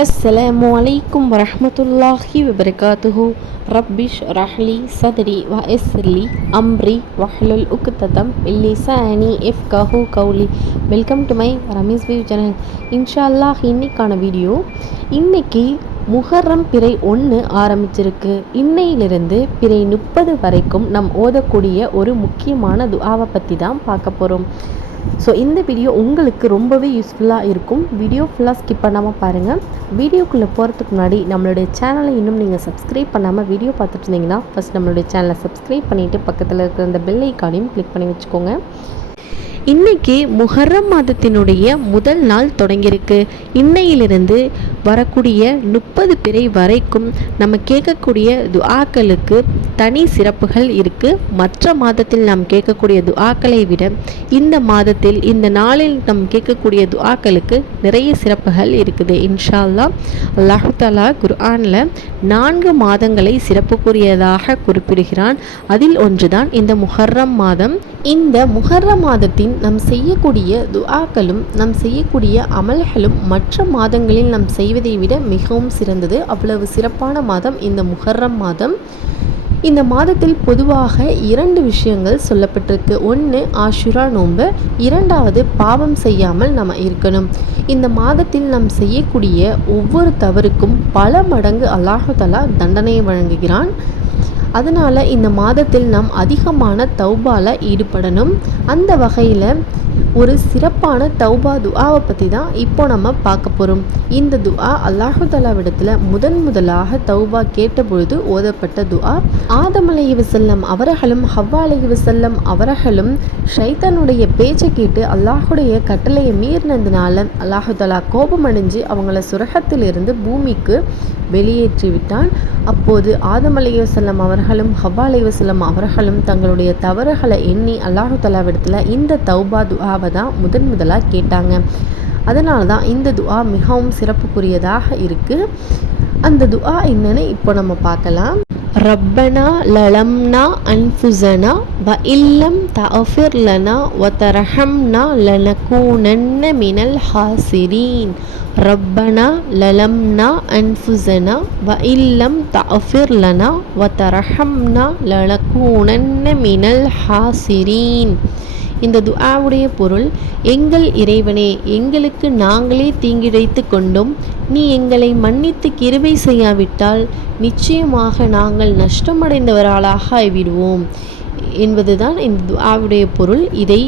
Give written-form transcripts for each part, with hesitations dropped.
அஸ்ஸலாமு அலைக்கும் வரஹ்மத்துல்லாஹி வபரகாத்துஹு. ரப்பிஷ் ரஹ்லி சத்ரி வ யஸ்ஸிர்லி அம்ரி வஹ்லுல் உக்ததம் மின் லிசானி யஃப்கஹு கௌலி. Welcome to my Ramees view channel. இன்ஷா அல்லாஹ் இன்னைக்கான வீடியோ, இன்னைக்கு முஹர்ரம் பிறை 1 ஆரம்பிச்சிருக்கு. இன்னையிலிருந்து பிறை 30 வரைக்கும் நம் ஓதக்கூடிய ஒரு முக்கியமான துஆவை பற்றி தான் பார்க்க போகிறோம். ஸோ இந்த வீடியோ உங்களுக்கு ரொம்பவே யூஸ்ஃபுல்லாக இருக்கும். வீடியோ ஃபுல்லாக ஸ்கிப் பண்ணாமல் பாருங்கள். வீடியோக்குள்ளே போகிறதுக்கு முன்னாடி நம்மளுடைய சேனலை இன்னும் நீங்கள் சப்ஸ்கிரைப் பண்ணாமல் வீடியோ பார்த்துட்டு இருந்தீங்கன்னா ஃபஸ்ட் நம்மளுடைய சேனலை சப்ஸ்கிரைப் பண்ணிவிட்டு பக்கத்தில் இருக்கிற அந்த பெல் ஐக்கானையும் கிளிக் பண்ணி வச்சுக்கோங்க. இன்றைக்கி முஹர்ரம் மாதத்தினுடைய முதல் நாள் தொடங்கியிருக்கு. இன்னையிலிருந்து வரக்கூடிய 30 பிறை வரைக்கும் நம்ம கேட்கக்கூடிய துஆக்களுக்கு தனி சிறப்புகள் இருக்குது. மற்ற மாதத்தில் நாம் கேட்கக்கூடிய துஆக்களை விட இந்த மாதத்தில் இந்த நாளில் நாம் கேட்கக்கூடிய துஆக்களுக்கு நிறைய சிறப்புகள் இருக்குது. இன்ஷா அல்லாஹ் அல்லாஹ் தஆலா குர்ஆனில் 4 மாதங்களை சிறப்புக்குரியதாக குறிப்பிடுகிறான். அதில் ஒன்றுதான் இந்த முஹர்ரம் மாதம். இந்த முஹர்ரம் மாதத்தின் நாம் செய்யக்கூடிய துஆக்களும் நாம் செய்யக்கூடிய அமல்களும் மற்ற மாதங்களில் நாம் செய்வதை விட மிகவும் சிறந்தது. அவ்வளவு சிறப்பான மாதம் இந்த முஹர்ரம் மாதம். இந்த மாதத்தில் பொதுவாக 2 விஷயங்கள் சொல்லப்பட்டிருக்கு. ஒன்று ஆஷுரா நோன்பு, 2வது பாவம் செய்யாமல் நம்ம இருக்கணும். இந்த மாதத்தில் நாம் செய்யக்கூடிய ஒவ்வொரு தவறுக்கும் பல மடங்கு அல்லாஹ் தஆலா தண்டனையை வழங்குகிறான். அதனால் இந்த மாதத்தில் நாம் அதிகமான தௌபால ஈடுபடணும். அந்த வகையில் ஒரு சிறப்பான தௌபா துஆவை பற்றி தான் இப்போ நம்ம பார்க்க போகிறோம். இந்த துஆ அல்லாஹ் தஆலாவிடத்தில் முதலாக தௌபா கேட்டபொழுது ஓதப்பட்ட துஆ. ஆதம் அலைஹிவஸல்லம் அவர்களும் ஹவ்வா அலைஹிவஸல்லம் அவர்களும் ஷைத்தானுடைய பேச்சை கேட்டு அல்லாஹுடைய கட்டளையை மீறினதுனால அல்லாஹ் தஆலா கோபமடைஞ்சு அவங்கள சுரகத்திலிருந்து பூமிக்கு வெளியேற்றி விட்டான். அப்போது ஆதம் அலைஹிவஸல்லம் அவர்களும் ஹவ்வா அலைஹிவஸல்லம் அவர்களும் தங்களுடைய தவறுகளை எண்ணி அல்லாஹ் தஆலாவிடத்தில் இந்த தௌபா துஆவை தான் முதலாக கேட்டாங்க. அதனால தான் இந்த துஆ மிகவும் சிறப்புக்குரியதாக இருக்குது. அந்த துஆ என்னன்னு இப்போ நம்ம பார்க்கலாம். ரப்பனா லலம்னா அன்ஃபுஸனா வ இல்லம் தஃபிர் லனா வ தர்ஹம்னா லனகூனன்ன மினல் ஹாசிரீன். ரப்பனா லலம்னா அன்ஃபுஸனா வ இல்லம் தஃபிர் லனா வ தர்ஹம்னா லனகூனன்ன மினல் ஹாசிரீன். இந்த துஆவுடைய பொருள், எங்கள் இறைவனே, எங்களுக்கு நாங்களே தீங்கிழைத்து கொண்டோம். நீ எங்களை மன்னித்து கிருபை செய்யாவிட்டால் நிச்சயமாக நாங்கள் நஷ்டமடைந்தவர்களாக ஆகிவிடுவோம் என்பதுதான் இந்த துஆவுடைய பொருள். இதை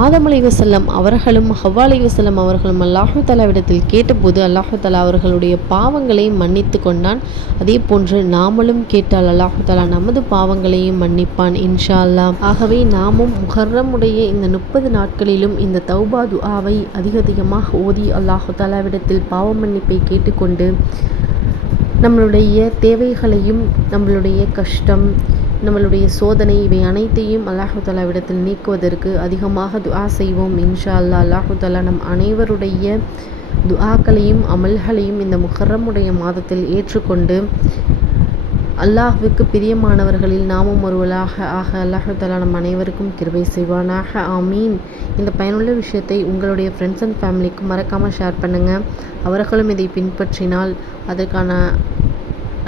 ஆதம் அலைஹிவஸல்லம் அவர்களும் ஹவ்வா அலைஹிவஸல்லம் அவர்களும் அல்லாஹ் தஆலாவிடத்தில் கேட்டபோது அல்லாஹ் தஆலா அவர்களுடைய பாவங்களை மன்னித்து கொண்டான். அதே போன்று நாமளும் கேட்டால் அல்லாஹ் தஆலா நமது பாவங்களையும் மன்னிப்பான் இன்ஷா அல்லாஹ். ஆகவே நாமும் முஹர்ரமுடைய இந்த 30 நாட்களிலும் இந்த தௌபா துஆவை அதிகமாக ஓதி அல்லாஹ் தஆலாவிடத்தில் பாவ மன்னிப்பை கேட்டுக்கொண்டு நம்மளுடைய தேவைகளையும் நம்மளுடைய கஷ்டம் நம்மளுடைய சோதனை இவை அனைத்தையும் அல்லாஹ் தஆலாவிடத்தில் நீக்குவதற்கு அதிகமாக துஆ செய்வோம் இன்ஷா அல்லாஹ். அல்லாஹ் தஆலா நம் அனைவருடைய துஆக்களையும் அமல்களையும் இந்த முஹர்ரமுடைய மாதத்தில் ஏற்றுக்கொண்டு அல்லாஹ்வுக்கு பிரியமானவர்களில் நாமும் ஒருவராக ஆக அல்லாஹ் தஆலா நம் அனைவருக்கும் கிருபை செய்வானாக. ஆமீன். இந்த பயனுள்ள விஷயத்தை உங்களுடைய ஃப்ரெண்ட்ஸ் அண்ட் ஃபேமிலிக்கு மறக்காமல் ஷேர் பண்ணுங்கள். அவர்களும் இதை பின்பற்றினால் அதற்கான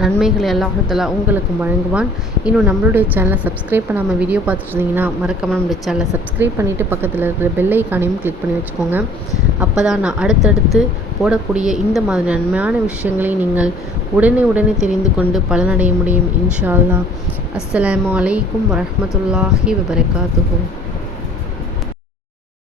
நன்மைகளை அல்லாஹ் தஆலா உங்களுக்கு வழங்குவான். இன்னும் நம்மளுடைய சேனலை சப்ஸ்கிரைப் பண்ணாமல் வீடியோ பார்த்துட்டு இருந்தீங்கன்னா மறக்காமல் நம்மளுடைய சேனலை சப்ஸ்கிரைப் பண்ணிவிட்டு பக்கத்தில் இருக்கிற பெல் ஐக்கானையும் கிளிக் பண்ணி வச்சுக்கோங்க. அப்போ தான் நான் அடுத்தடுத்து போடக்கூடிய இந்த மாதிரி நன்மையான விஷயங்களை நீங்கள் உடனே தெரிந்து கொண்டு பலனடைய முடியும் இன்ஷா அல்லாஹ். அஸ்ஸலாமு அலைக்கும் வரஹ்மத்துல்லாஹி வபரகாத்துஹு.